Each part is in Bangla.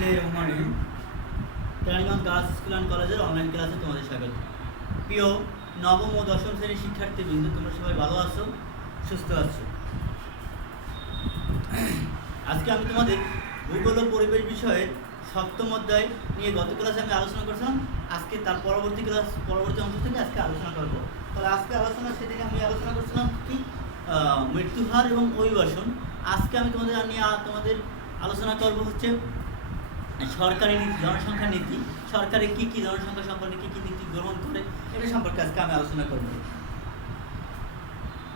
বিসমিল্লাহির কেরানীগঞ্জ গার্লস স্কুল অ্যান্ড কলেজের অনলাইন ক্লাসে তোমাদের স্বাগত। প্রিয় নবম ও দশম শ্রেণীর শিক্ষার্থীবৃন্দ, তোমরা সবাই ভালো আছো, সুস্থ আছো। আজকে আমি তোমাদের ভূগোল ও পরিবেশ বিষয়ের সপ্তম অধ্যায় নিয়ে গত ক্লাসে আমি আলোচনা করছিলাম। আজকে তার পরবর্তী অংশ থেকে আজকে আলোচনা করব। তাহলে আজকে সেদিকে আমি আলোচনা করছিলাম কি মৃত্যুহার এবং অভিবাসন। আজকে আমি তোমাদের আলোচনা করব হচ্ছে সরকারি নীতি, জনসংখ্যা নীতি। সরকারে কি কি জনসংখ্যা সম্পর্কে কি কি নীতি গ্রহণ করে এটা সম্পর্কে আজকে আমি আলোচনা করব।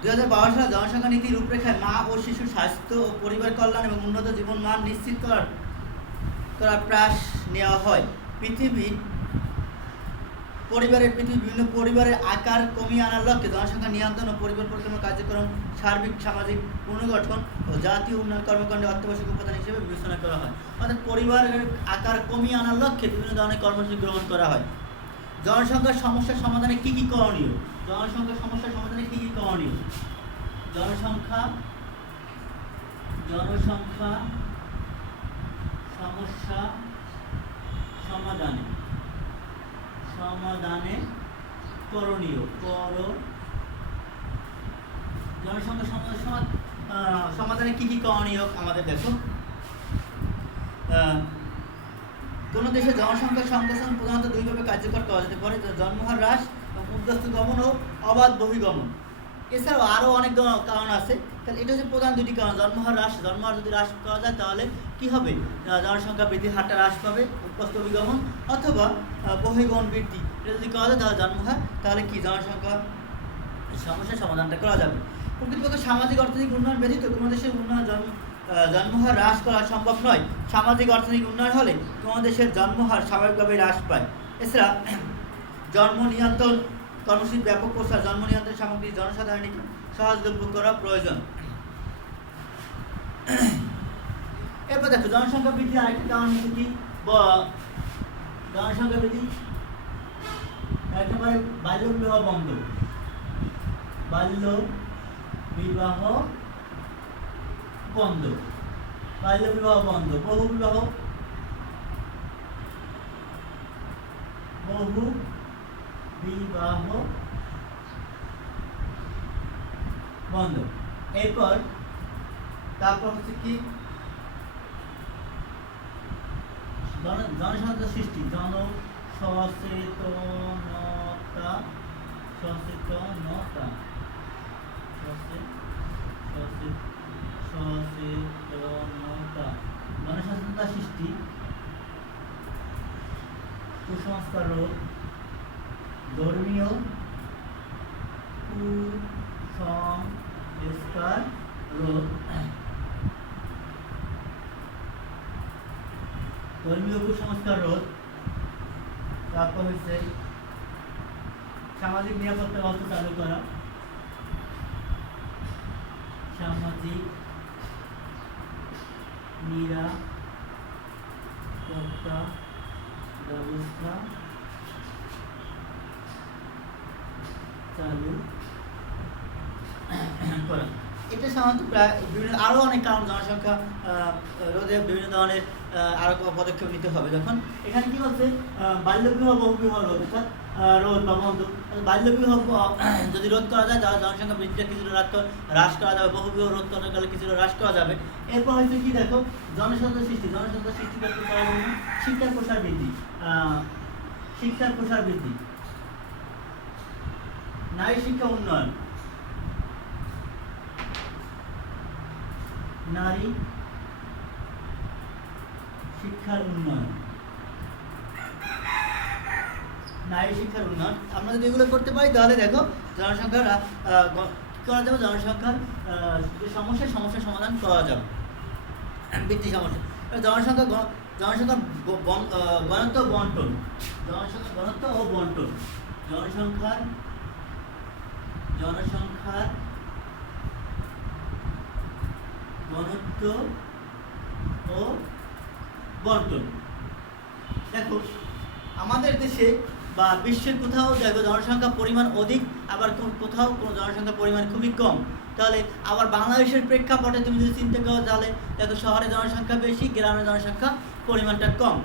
2012 সালে জনসংখ্যা নীতির রূপরেখায় মা ও শিশুর স্বাস্থ্য ও পরিবার কল্যাণ এবং উন্নত জীবন মান নিশ্চিত করার প্রয়াস নেওয়া হয়। পৃথিবীর বিভিন্ন পরিবারের আকার কমিয়ে আনার লক্ষ্যে জনসংখ্যা নিয়ন্ত্রণ ও পরিবার পরিকল্পনা কার্যক্রম সার্বিক সামাজিক পুনর্গঠন ও জাতীয় উন্নয়ন কর্মকাণ্ডে অত্যাবশ্যক উপাদান হিসেবে বিবেচনা করা হয়। অর্থাৎ পরিবারের আকার কমিয়ে আনার লক্ষ্যে বিভিন্ন ধরনের কর্মসূচি গ্রহণ করা হয়। জনসংখ্যার সমস্যার সমাধানে কি কি করণীয়? জনসংখ্যার সমস্যার সমাধানে কি কি করণীয়? জনসংখ্যা সমস্যা সমাধানে করণীয় জনসংখ্যা সমাধানে কি কি করণীয় আমাদের দেখো। কোনো দেশের জনসংখ্যা সংকোচন প্রধানত দুইভাবে কার্যকর করা যেতে পারে: জন্মহার হ্রাস এবং উদ্বাস্তু গমন ও অবাধ বহির্গমন। এছাড়াও আরও অনেক কারণ আছে। তাহলে এটা হচ্ছে প্রধান দুটি কারণ। জন্মহার যদি হ্রাস করা যায় তাহলে কি হবে? জনসংখ্যা বৃদ্ধির হারটা হ্রাস পাবে, উদ্বাস্তু অভিগমন অথবা বহির্গমন বৃদ্ধি এটা যদি করা যায় তাহলে জন্মহার, তাহলে কি জনসংখ্যা সমস্যার সমাধানটা করা যাবে। প্রকৃতপক্ষে সামাজিক অর্থনৈতিক উন্নয়ন ব্যতীত কোনো দেশের জন্মহার হ্রাস করা সম্ভব নয়। সামাজিক অর্থনৈতিক উন্নয়ন হলে কোনো দেশের জন্মহার স্বাভাবিকভাবেই হ্রাস পায়। এছাড়া জন্ম নিয়ন্ত্রণ কর্মসূচির ব্যাপক প্রসার, জন্ম নিয়ন্ত্রণ সামগ্রী জনসাধারণকে সহজলভ্য করা প্রয়োজন। এরপর দেখো, জনসংখ্যা বৃদ্ধির আরেকটি কারণ হচ্ছে কি? জনসংখ্যা বৃদ্ধি একেবারে বাল্য বিবাহ বন্ধ, বহু বিবাহ বন্ধ। তারপর হচ্ছে কি? জনসচেতনতা সৃষ্টি, জনসচেতনতা সৃষ্টি, কুসংস্কার রোধ, ধর্মীয় কুসংস্কার রোধ, তারপর হচ্ছে সামাজিক নিরাপত্তা ব্যবস্থা চালু করা, সামাজিক নিরাপত্তা ব্যবস্থা চালু করা। এটা সাধারণত প্রায় আরও অনেক কারণ। জনসংখ্যা রোধে বিভিন্ন ধরনের আরও পদক্ষেপ নিতে হবে। যখন এখানে কি বলছে, বাল্যবিবাহ বহুবিবাহ রোধ, অর্থাৎ রোধ বা বন্ধ। বাল্যবিবাহ যদি রোধ করা যায় তাহলে জনসংখ্যা বৃদ্ধিটা কিছুটা হ্রাস করা যাবে, বহুবিবাহ রোধ করা গেলে কিছুটা হ্রাস করা যাবে। এরপর হচ্ছে কি দেখো, জনসংখ্যা সৃষ্টি করতে পারে শিক্ষার প্রসার বৃদ্ধি, নারী শিক্ষা উন্নয়ন, নারী শিক্ষার উন্নয়ন। আমরা যদি এগুলো করতে পারি তাহলে দেখো জনসংখ্যার করা যাবে, জনসংখ্যার যে সমস্যার সমাধান করা যাবে। বৃদ্ধি সমস্যা, জনসংখ্যা ঘনত্ব বন্টন, জনসংখ্যার ঘনত্ব ও বন্টন। দেখো আমাদের দেশে বা বিশ্বের কোথাও দেখো জনসংখ্যার পরিমাণ অধিক, আবার কোথাও কোনো জনসংখ্যার পরিমাণ খুবই কম। তাহলে আবার বাংলাদেশের প্রেক্ষাপটে তুমি যদি চিন্তা করো তাহলে দেখো শহরে জনসংখ্যা বেশি, গ্রামের জনসংখ্যা পরিমাণটা কম।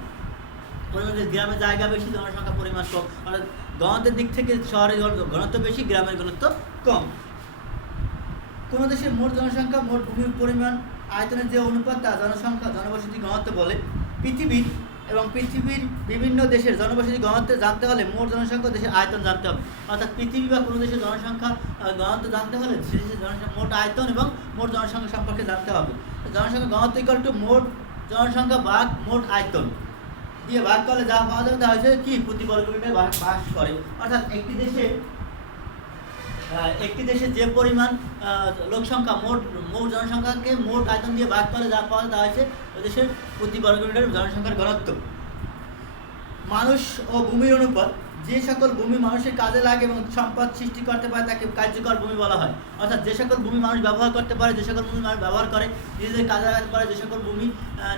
গ্রামে জায়গা বেশি, জনসংখ্যা পরিমাণ কম, অর্থাৎ ঘনত্বের দিক থেকে শহরের ঘনত্ব বেশি, গ্রামের ঘনত্ব কম। কোনো দেশের মোট জনসংখ্যা মোট ভূমির পরিমাণ আয়তনের যে অনুপাত তা জনসংখ্যা জনবসতি ঘনত্ব বলে। পৃথিবীর বিভিন্ন দেশের জনবসতি ঘনত্ব জানতে হলে মোট জনসংখ্যা দেশের আয়তন জানতে হবে। অর্থাৎ পৃথিবী বা কোনো দেশের জনসংখ্যা ঘনত্ব জানতে হলে সে দেশের জনসংখ্যা মোট আয়তন এবং মোট জনসংখ্যা সম্পর্কে জানতে হবে। জনসংখ্যা ঘনত্ব ইকুয়াল টু মোট জনসংখ্যা ভাগ মোট আয়তন দিয়ে ভাগ করলে যা পাওয়া যাবে তা হচ্ছে কি প্রতি বর্গ মিটারে বাস করে। অর্থাৎ একটি দেশে যে পরিমাণ লোক সংখ্যা মোট জনসংখ্যাকে মোট আয়তন দিয়ে ভাগ করে যা পাওয়া যায় তা হচ্ছে ওই দেশের প্রতি বর্গ মিটার জনসংখ্যার ঘনত্ব। মানুষ ও ভূমির অনুপাত, যে সকল ভূমি মানুষের কাজে লাগে এবং সম্পদ সৃষ্টি করতে পারে তাকে কার্যকর ভূমি বলা হয়। অর্থাৎ যে সকল ভূমি মানুষ ব্যবহার করতে পারে, যে সকল ভূমি মানুষ ব্যবহার করে নিজেদের কাজে লাগাতে পারে, যে সকল ভূমি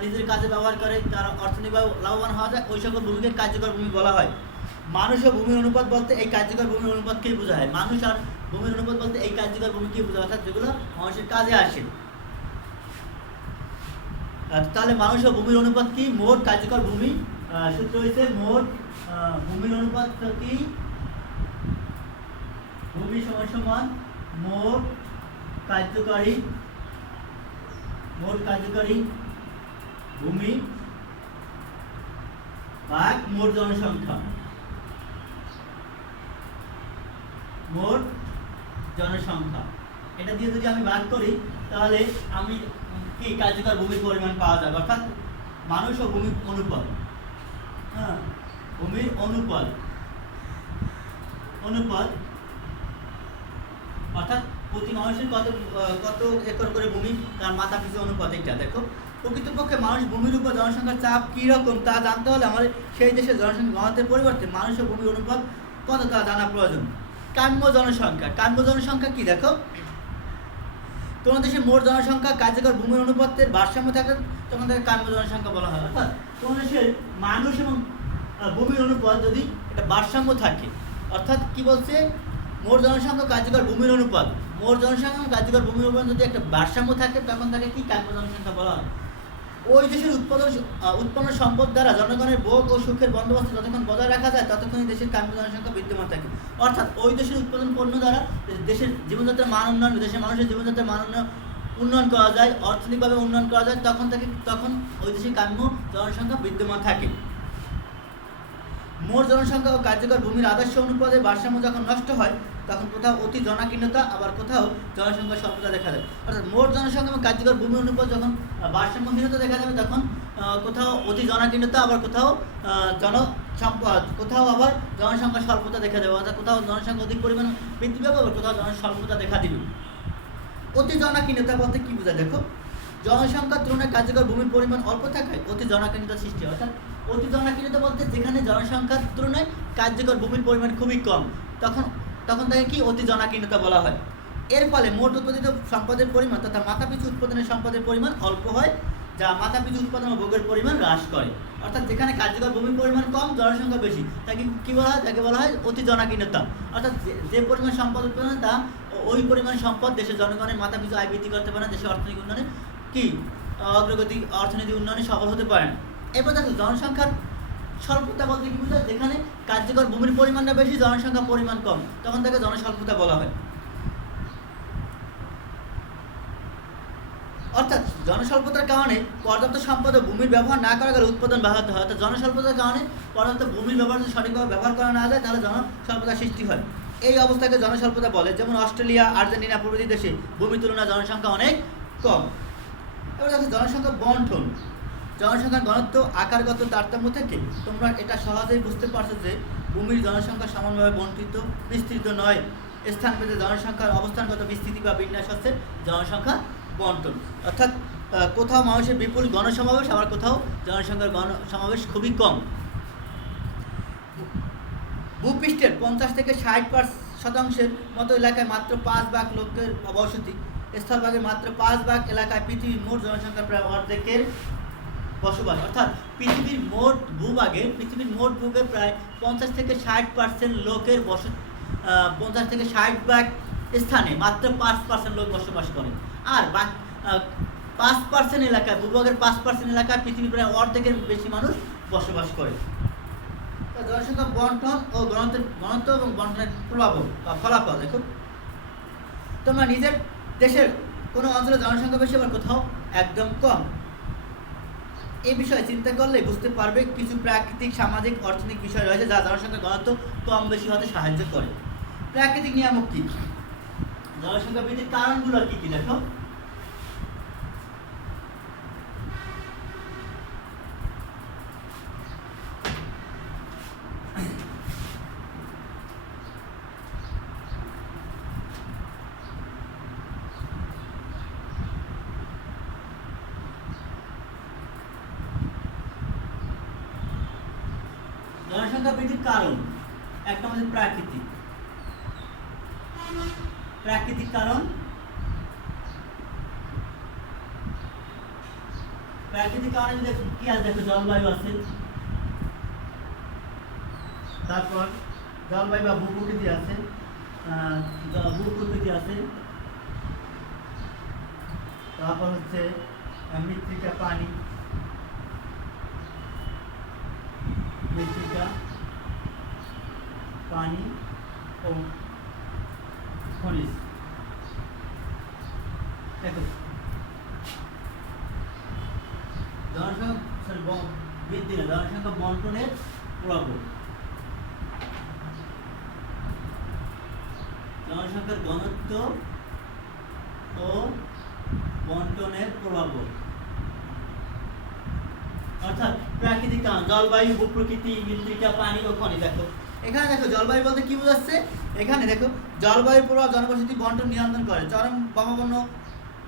নিজের কাজে ব্যবহার করে তার অর্থনৈতিকভাবে লাভবান হওয়া যায়, ওই সকল ভূমিকে কার্যকর ভূমি বলা হয়। মানুষ ও ভূমির অনুপাত বলতে এই কার্যকর ভূমির অনুপাতকেই বোঝা হয়। মানুষ আর ভূমির অনুপাত বলতে এই কার্যকর ভূমিকেই বোঝা হয়, অর্থাৎ যেগুলো মানুষের কাজে আসে। তাহলে মানুষ ও ভূমির অনুপাত কি? মোট কার্যকর ভূমি, সূত্র হচ্ছে মোট ভূমির অনুপাত কি? ভূমি সমান মোট কার্যকারী ভূমি ভাগ মোট জনসংখ্যা। এটা দিয়ে যদি আমি ভাগ করি তাহলে আমি কি কার্যকর ভূমির পরিমাণ পাওয়া যাবে। অর্থাৎ মানুষ ও ভূমির অনুপাত, ভূমির অনুপাত অর্থাৎ প্রতি মানুষের কত একর করে ভূমি, তার মাথা পিছু অনুপাত। এটা দেখো প্রকৃতপক্ষে মানুষ ভূমির উপর জনসংখ্যার চাপ কীরকম তা জানতে হলে আমাদের সেই দেশের জনসংখ্যা ঘনত্বের পরিবর্তে মানুষ ও ভূমির অনুপাত কত তা জানা প্রয়োজন। কাম্য জনসংখ্যা কি? দেখো কোনো দেশের মোট জনসংখ্যা কার্যকর ভূমির অনুপাতের ভারসাম্য থাকে তখন তাকে কাম্য জনসংখ্যা বলা হয়। অর্থাৎ কোনো দেশের মানুষ এবং ভূমির অনুপাত যদি একটা ভারসাম্য থাকে, অর্থাৎ কি বলছে, মোট জনসংখ্যা কার্যকর ভূমির অনুপাত, যদি একটা ভারসাম্য থাকে তখন তাকে কি কাম্য জনসংখ্যা বলা হয়। ওই দেশের উৎপন্ন সম্পদ দ্বারা জনগণের ভোগ ও সুখের বন্দোবস্ত যতক্ষণ বজায় রাখা যায় ততক্ষণই দেশের কাম্য জনসংখ্যা বিদ্যমান থাকে। অর্থাৎ ওই দেশের উৎপাদন পণ্য দ্বারা দেশের জীবনযাত্রার মান উন্নয়ন, দেশের মানুষের জীবনযাত্রার মান উন্নয়ন করা যায়, অর্থনৈতিকভাবে উন্নয়ন করা যায়, তখন ওই দেশের কাম্য জনসংখ্যা বিদ্যমান থাকে। মোট জনসংখ্যা ও কার্যকর ভূমির আদর্শ অনুপাতে ভারসাম্য যখন নষ্ট হয় তখন কোথাও অতি জনাকীর্ণতা আবার কোথাও জনসংখ্যা স্বল্পতা দেখা যায়। অর্থাৎ মোট জনসংখ্যা এবং কার্যকর ভূমি অনুপাত যখন ভারসাম্যহীনতা দেখা যাবে তখন কোথাও অতি জনাকীর্ণতা আবার কোথাও আবার জনসংখ্যা স্বল্পতা দেখা যাবে। অর্থাৎ কোথাও জনসংখ্যা অধিক পরিমাণ বৃদ্ধি পাবে, আবার কোথাও জনস্বল্পতা দেখা দিবে। অতি জনাকীর্ণতা বলতে কি বোঝায়? দেখো জনসংখ্যার তুলনায় কার্যকর ভূমির পরিমাণ অল্প থাকায় অতি জনাকীর্ণতা সৃষ্টি হয়। অর্থাৎ অতি জনাকীর্ণতা বলতে যেখানে জনসংখ্যার তুলনায় কার্যকর ভূমির পরিমাণ খুবই কম, তখন তাকে কি অতি জনাকীর্ণতা বলা হয়। এর ফলে মোট উৎপাদিত সম্পদের পরিমাণ তথা মাথাপিছু উৎপাদনের সম্পদের পরিমাণ অল্প হয়, যা মাথাপিছু উৎপাদন ও ভোগের পরিমাণ হ্রাস করে। অর্থাৎ যেখানে কার্যকর ভূমির পরিমাণ কম, জনসংখ্যা বেশি, তাকে কি বলা হয়? তাকে বলা হয় অতি জনাকীর্ণতা। অর্থাৎ যে পরিমাণ সম্পদ উৎপাদন তা ওই পরিমাণ সম্পদ দেশের জনগণের মাথাপিছু আয় বৃদ্ধি করতে পারে না, দেশের অর্থনৈতিক উন্নয়নে কি অগ্রগতি, অর্থনৈতিক উন্নয়নে সফল হতে পারে না। এরপর দেখো জনসংখ্যার স্বল্পতা বলতে কি বোঝায়? যেখানে কার্যকর ভূমির পরিমাণটা বেশি, জনসংখ্যা পরিমাণ কম, তখন তাকে জনস্বল্পতা বলা হয়। অর্থাৎ জনস্বল্পতার কারণে পর্যাপ্ত সম্পদ ও ভূমির ব্যবহার না করা গেলে উৎপাদন ব্যাহত হয়। অর্থাৎ জনস্বল্পতার কারণে পর্যাপ্ত ভূমির ব্যবহার যদি সঠিকভাবে ব্যবহার করা না যায় তাহলে জনস্বল্পতার সৃষ্টি হয়। এই অবস্থাকে জনস্বল্পতা বলে। যেমন অস্ট্রেলিয়া, আর্জেন্টিনা প্রভৃতি দেশে ভূমির তুলনায় জনসংখ্যা অনেক কম। এবার দেখো জনসংখ্যা বন্টন। জনসংখ্যার ঘনত্ব আকারগত তারতম্য থেকে তোমরা এটা সহজেই বুঝতে পারছো যে ভূমির জনসংখ্যা সমানভাবে বিস্তৃত নয়। স্থানভেদে জনসংখ্যার অবস্থানগত বিস্তৃতি বা বিন্যাস হচ্ছে জনসংখ্যা বন্টন। অর্থাৎ কোথাও মানুষের বিপুল গণসমাবেশ, আবার কোথাও জনসংখ্যার গণসমাবেশ খুবই কম। ভূপৃষ্ঠের 50 থেকে 60% মতো এলাকায় মাত্র 5 ভাগ লোকের বসতি, স্থলভাগের মাত্র 5 ভাগ এলাকায় পৃথিবীর মোট জনসংখ্যার প্রায় অর্ধেকের বসবাস। অর্থাৎ পৃথিবীর মোট ভূভাগে প্রায় 50 থেকে 60% লোকের 50 থেকে 60 ভাগ স্থানে মাত্র 5% লোক বসবাস করে। আর 5% এলাকায়, ভূভাগের 5% এলাকায় পৃথিবীর প্রায় অর্ধেকের বেশি মানুষ বসবাস করে। জনসংখ্যা বন্টন ও ঘনত্ব এবং বন্টনের প্রভাব বা ফলাফল দেখুন। তোমরা নিজের দেশের কোনো অঞ্চলে জনসংখ্যা বেশি আবার কোথাও একদম কম, এই বিষয়ে চিন্তা করলে বুঝতে পারবে কিছু প্রাকৃতিক, সামাজিক, অর্থনৈতিক বিষয় রয়েছে যা জনসংখ্যা ঘনত্ব কম বেশি হতে সাহায্য করে। প্রাকৃতিক নিয়ামক কি? জনসংখ্যা বৃদ্ধির কারণগুলো কি কি দেখো। জনসংখ্যা বৃদ্ধির কারণ একটা আমাদের প্রাকৃতিক কারণ। প্রাকৃতিক কারণে দেখো কি আছে, দেখো জলবায়ু আছে, তারপর জলবায়ু বা ভূপ্রকৃতি আছে, তারপর হচ্ছে মৃত্তিকা, পানি, ও খনিজ। দেখো জনসংখ্যা বৃদ্ধি না, জনসংখ্যা বন্টনের প্রভাব। জনসংখ্যার ঘনত্ব ও বন্টনের প্রভাব, অর্থাৎ প্রাকৃতিক কারণ, জলবায়ু, ভূপ্রকৃতি, মৃত্তিকা, পানি ও খনি। দেখো এখানে দেখো জলবায়ু বলতে কি বোঝাচ্ছে, এখানে দেখো জলবায়ুর প্রভাব জনবসতি বন্টন নিয়ন্ত্রণ করে। চরম বাবাবন্য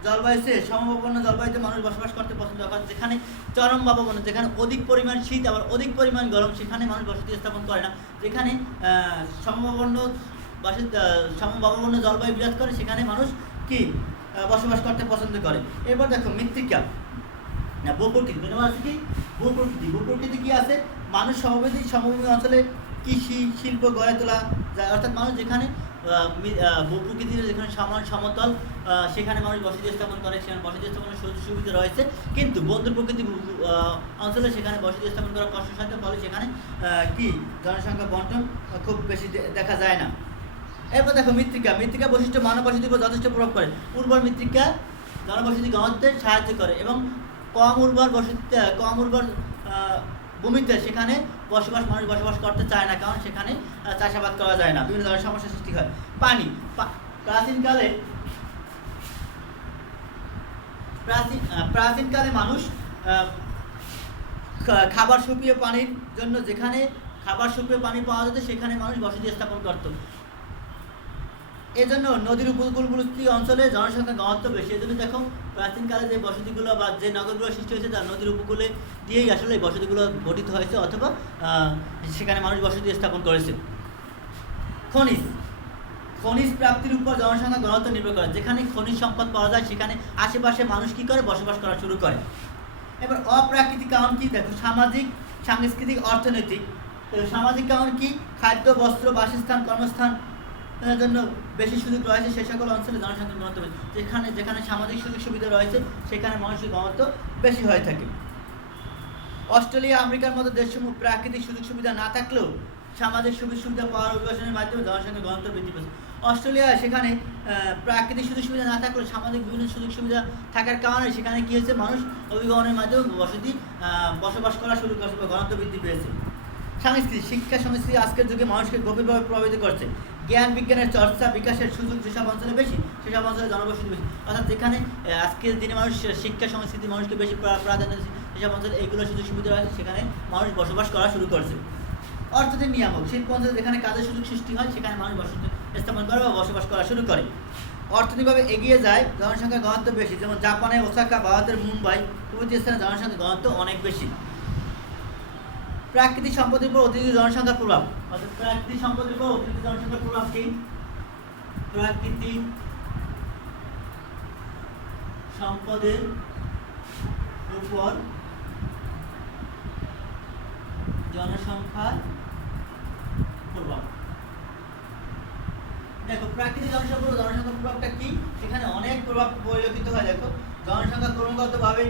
জলবায়ু চেয়ে সমবাবাপন্ন জলবায়ুতে মানুষ বসবাস করতে পছন্দ করে। যেখানে চরম বাবাবন্য, যেখানে অধিক পরিমাণ শীত আবার অধিক পরিমাণ গরম, সেখানে মানুষ বসতি স্থাপন করে না। যেখানে সমবাবাপন্ন জলবায়ু বিরাজ করে, সেখানে মানুষ কি বসবাস করতে পছন্দ করে। এরপর দেখো মৃত্তিকা, ভূপ্রকৃতি কি আছে, মানুষ সমভূমি অঞ্চলে কৃষি শিল্প গড়ে তোলা যায়। অর্থাৎ মানুষ যেখানে ভূপ্রকৃতির যেখানে সমতল, সেখানে মানুষ বসতি স্থাপন করে, সেখানে বসতি স্থাপনের সুযোগ সুবিধা রয়েছে। কিন্তু বন্ধুর প্রকৃতি অঞ্চলে সেখানে বসতি স্থাপন করা কষ্টসাধ্য, ফলে সেখানে কি জনসংখ্যা বন্টন খুব বেশি দেখা যায় না। এরপর দেখো মৃত্তিকা বৈশিষ্ট্য মানব বসতির উপর যথেষ্ট প্রভাব করে। উর্বর মৃত্তিকা জনবসতি ঘনত্বে সাহায্য করে এবং কম উর্বর ভূমিতে সেখানে মানুষ বসবাস করতে চায় না, কারণ সেখানে চাষাবাদ করা যায় না, বিভিন্ন ধরনের সমস্যার সৃষ্টি হয়। পানি, প্রাচীনকালে মানুষ খাবার সুপেয় পানির জন্য, যেখানে খাবার সুপেয় পানি পাওয়া যেত, সেখানে মানুষ বসতি স্থাপন করত। এজন্য নদীর উপকূলবর্তী অঞ্চলে জনসংখ্যা ঘনত্ব বেশি। এজন্য দেখো প্রাচীনকালে যে বসতিগুলো বা যে নগরগুলো সৃষ্টি হয়েছে, তার নদীর উপকূলে দিয়েই আসলে এই বসতিগুলো গঠিত হয়েছে, অথবা সেখানে মানুষ বসতি স্থাপন করেছে। খনিজ প্রাপ্তির উপর জনসংখ্যা ঘনত্ব নির্ভর করে। যেখানে খনিজ সম্পদ পাওয়া যায়, সেখানে আশেপাশে মানুষ কি করে বসবাস করা শুরু করে। এবার অপ্রাকৃতিক কারণ কি, দেখো সামাজিক, সাংস্কৃতিক, অর্থনৈতিক। সামাজিক কারণ কি, খাদ্য, বস্ত্র, বাসস্থান, কর্মস্থান জন্য বেশি সুযোগ রয়েছে সে সকল অঞ্চলে জনসংখ্যার ঘনত্ব বেশি। যেখানে সামাজিক সুযোগ সুবিধা রয়েছে, সেখানে মানুষের ঘনত্ব বেশি হয়ে থাকে। অস্ট্রেলিয়া, আমেরিকার মতো দেশসমূহ প্রাকৃতিক সুযোগ সুবিধা না থাকলেও সামাজিক সুযোগ সুবিধা পাওয়ার অভিবাসনের মাধ্যমে জনসংখ্যার ঘনত্ব বৃদ্ধি পেয়েছে। অস্ট্রেলিয়া সেখানে প্রাকৃতিক সুযোগ সুবিধা না থাকলেও সামাজিক বিভিন্ন সুযোগ সুবিধা থাকার কারণে সেখানে কী হয়েছে, মানুষ অভিগমনের মাধ্যমে বসবাস করা শুরু করেছে, ঘনত্ব বৃদ্ধি পেয়েছে। শিক্ষা সংস্কৃতি আজকের যুগে মানুষকে গভীরভাবে প্রভাবিত করছে। জ্ঞান বিজ্ঞানের চর্চা বিকাশের সুযোগ যেসব অঞ্চলে বেশি, সেসব অঞ্চলে জনবসতি বেশি। অর্থাৎ যেখানে আজকের দিনে মানুষ শিক্ষা সংস্কৃতি মানুষকে বেশি প্রাধান্য দিচ্ছে, যেসব অঞ্চলে এইগুলো সুযোগ সুবিধা রয়েছে, সেখানে মানুষ বসবাস করা শুরু করছে। অর্থনৈতিক নিয়ামক, শিল্প অঞ্চলে যেখানে কাজের সুযোগ সৃষ্টি হয়, সেখানে মানুষ বসতি স্থাপন করে বা বসবাস করা শুরু করে। অর্থনৈতিকভাবে এগিয়ে যায়, জনসংখ্যার ঘনত্ব বেশি। যেমন জাপানের ওসাকা, ভারতের মুম্বাই প্রভৃতি স্থানে জনসংখ্যার ঘনত্ব অনেক বেশি। প্রাকৃতিক সম্পদের উপর অতিরিক্ত জনসংখ্যার প্রভাব, অর্থাৎ প্রাকৃতিক সম্পদের উপর অতিরিক্ত জনসংখ্যার প্রভাব কি, প্রাকৃতিক সম্পদের উপর জনসংখ্যার প্রভাব। দেখো প্রাকৃতিক জনসংখ্যার প্রভাবটা কি, এখানে অনেক প্রভাব পরিলক্ষিত হয়। দেখো জনসংখ্যা ক্রমাগতভাবে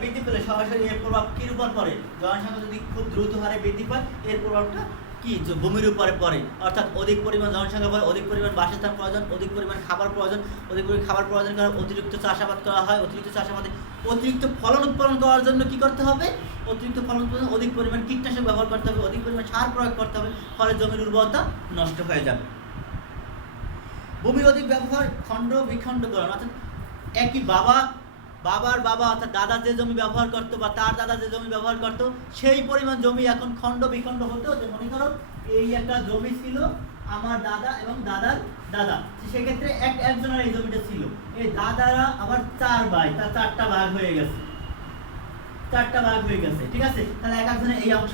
বৃদ্ধি পেলে সরাসরি এর প্রভাব কির উপর পড়ে, জনসংখ্যা যদি খুব দ্রুত হারে বৃদ্ধি পায় এর প্রভাবটা কি ভূমির উপরে পড়ে, অর্থাৎ অধিক পরিমাণ জনসংখ্যা পড়ে, অধিক পরিমাণ বাসস্থান প্রয়োজন, অধিক পরিমাণ খাবার প্রয়োজন, অধিক পরিমাণ খাবার প্রয়োজন করা, অতিরিক্ত চাষাবাদ করা হয়, অতিরিক্ত চাষাবাদে অতিরিক্ত ফলন উৎপাদন করার জন্য কি করতে হবে, অতিরিক্ত ফলন উৎপাদন অধিক পরিমাণ কীটনাশক ব্যবহার করতে হবে, অধিক পরিমাণ সার প্রয়োগ করতে হবে, ফলে জমির উর্বরতা নষ্ট হয়ে যাবে। ভূমির অধিক ব্যবহার খণ্ড বিখণ্ডকরণ, অর্থাৎ একই বাবার বাবা অর্থাৎ দাদা যে জমি ব্যবহার করতো বা তার দাদা যে জমি ব্যবহার করতো সেই পরিমাণ জমি এখন খণ্ড বিখণ্ড হতো। যে মনে করো এই একটা জমি ছিল আমার দাদা এবং দাদার দাদা, সেক্ষেত্রে একজনের এই জমিটা ছিল, এই দাদারা আবার 4 ভাই, তার 4টা ভাগ হয়ে গেছে, 4টা ভাগ হয়ে গেছে, ঠিক আছে। তাহলে এক একজনে এই অংশ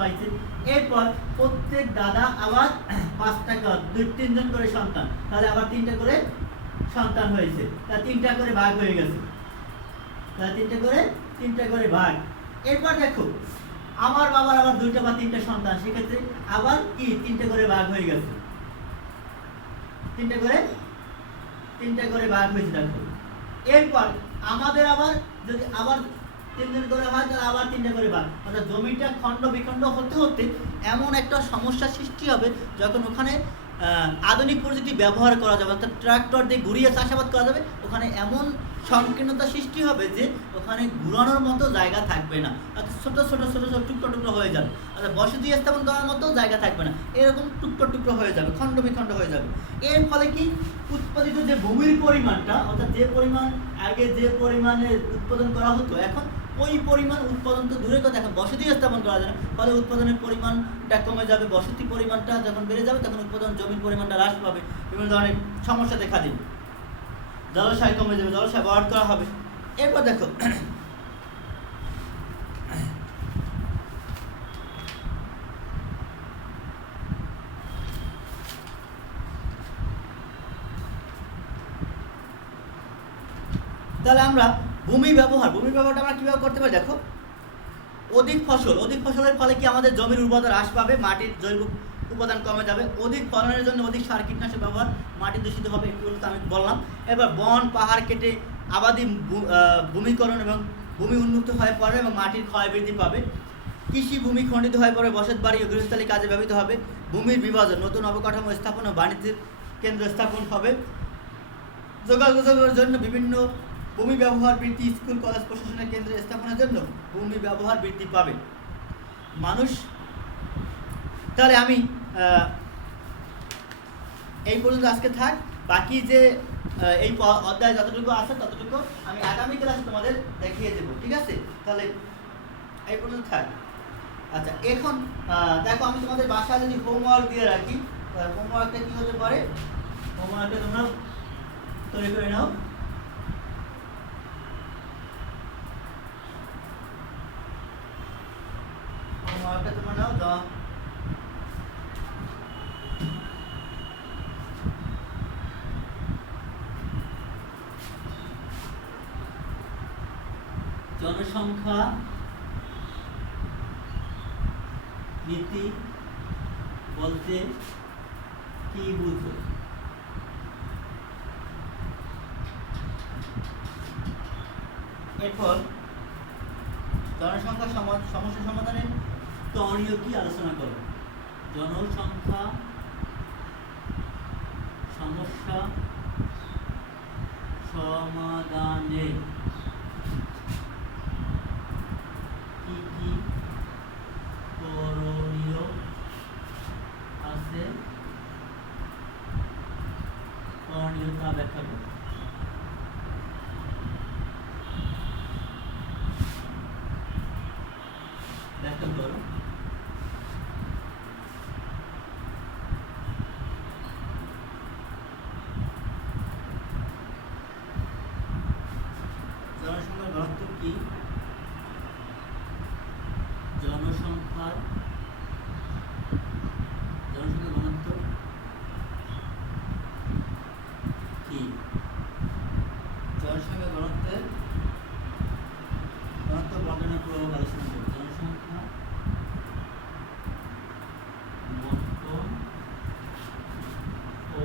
পাইছে। এরপর প্রত্যেক দাদা আবার 5টা 2-3 জন করে সন্তান, তাহলে আবার 3টা করে সন্তান হয়েছে, তা 3টা করে ভাগ হয়ে গেছে, তাহলে 3টা করে ভাগ। এরপর দেখো আমার বাবার আবার 2টা বা 3টা সন্তান, সেক্ষেত্রে আবার কি 3টা করে ভাগ হয়ে গেছে, 3টা করে ভাগ হয়েছে। দেখো এরপর আমাদের আবার যদি আবার 3 করে হয় তাহলে আবার 3টা করে ভাগ, অর্থাৎ জমিটা খণ্ড বিখণ্ড হতে হতে এমন একটা সমস্যা সৃষ্টি হবে যখন ওখানে আধুনিক প্রযুক্তি ব্যবহার করা যাবে, অর্থাৎ ট্রাক্টর দিয়ে ঘুরিয়ে চাষাবাদ করা যাবে, ওখানে এমন সংকীর্ণতা সৃষ্টি হবে যে ওখানে ঘুরানোর মতো জায়গা থাকবে না, অর্থাৎ ছোট ছোট টুকরো হয়ে যাবে, অর্থাৎ বসতি স্থাপন করার মতো জায়গা থাকবে না, এরকম টুকরো হয়ে যাবে, খণ্ড বিখণ্ড হয়ে যাবে। এর ফলে কি উৎপাদিত যে ভূমির পরিমাণটা, অর্থাৎ যে পরিমাণ আগে যে পরিমাণে উৎপাদন করা হতো এখন ওই পরিমাণ উৎপাদন তো দূরের কথা, এখন বসতি স্থাপন করা যায় না, ফলে উৎপাদনের পরিমাণটা কমে যাবে, বসতি পরিমাণটা যখন বেড়ে যাবে তখন উৎপাদন জমির পরিমাণটা হ্রাস পাবে, বিভিন্ন ধরনের সমস্যা দেখা দেবে, জলাশয় কমে যাবে, জলাশয় ভরাট করা হবে। এরপর দেখো তাহলে আমরা ভূমি ব্যবহারটা আমরা কিভাবে করতে পারি। দেখো অধিক ফসলের ফলে কি আমাদের জমির উর্বরতা হ্রাস পাবে, মাটির জৈব উপাদান কমে যাবে, অধিক ফলনের জন্য অধিক সার কীটনাশক ব্যবহার, মাটি দূষিত হবে, এগুলো তো আমি বললাম। এবার বন পাহাড় কেটে আবাদি ভূমিকরণ এবং ভূমি উন্মুক্ত হয়ে পড়বে এবং মাটির ক্ষয় বৃদ্ধি পাবে, কৃষি ভূমি খণ্ডিত হয়ে পড়ে, বসত বাড়ি ও গৃহস্থালী কাজে ব্যবহৃত হবে, ভূমির বিভাজন, নতুন অবকাঠামো স্থাপন ও বাণিজ্যের কেন্দ্র স্থাপন হবে, যোগাযোগের জন্য বিভিন্ন ভূমি ব্যবহার বৃদ্ধি, স্কুল কলেজ প্রশাসনের কেন্দ্র স্থাপনের জন্য ভূমি ব্যবহার বৃদ্ধি পাবে মানুষ। তাহলে আমি এই পর্যন্ত আজকে থাক, বাকি যে এই অধ্যায় যতটুকু আছে ততটুকু আমি আগামী ক্লাসে তোমাদের দেখিয়ে দেবো, ঠিক আছে। তাহলে এই পর্যন্ত থাক। আচ্ছা এখন দেখো আমি তোমাদের বাসায় যদি হোমওয়ার্ক দিয়ে রাখি, হোমওয়ার্কটা কি হতে পারে, হোমওয়ার্কটা তোমরা তৈরি করে নাও। হোমওয়ার্কটা তোমরা নাও, জনসংখ্যা নীতি বলতে কি বুঝো। এরপর জনসংখ্যা সমস্যা সমাধানের করণীয় কি আলোচনা করো। জনসংখ্যা সমস্যা সমাধানে কি কি করণীয় আছে, করণীয়তা ব্যাখ্যা করো। ব্যাখ্যা করো। জনসংখ্যার ঘনত্ব কি, জনসংখ্যার ঘনত্ব কি, জনসংখ্যা ঘনত্ব বন্টনের প্রভাব আলোচনা করব। জনসংখ্যা বন্টন ও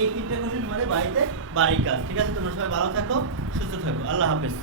এই তিনটে কোশ্চেন তোমাদের বাড়িতে বাড়ির কাজ। ঠিক আছে, তোমরা সবাই ভালো থাকো, সুস্থ থাকো, আল্লাহ হাফেজ।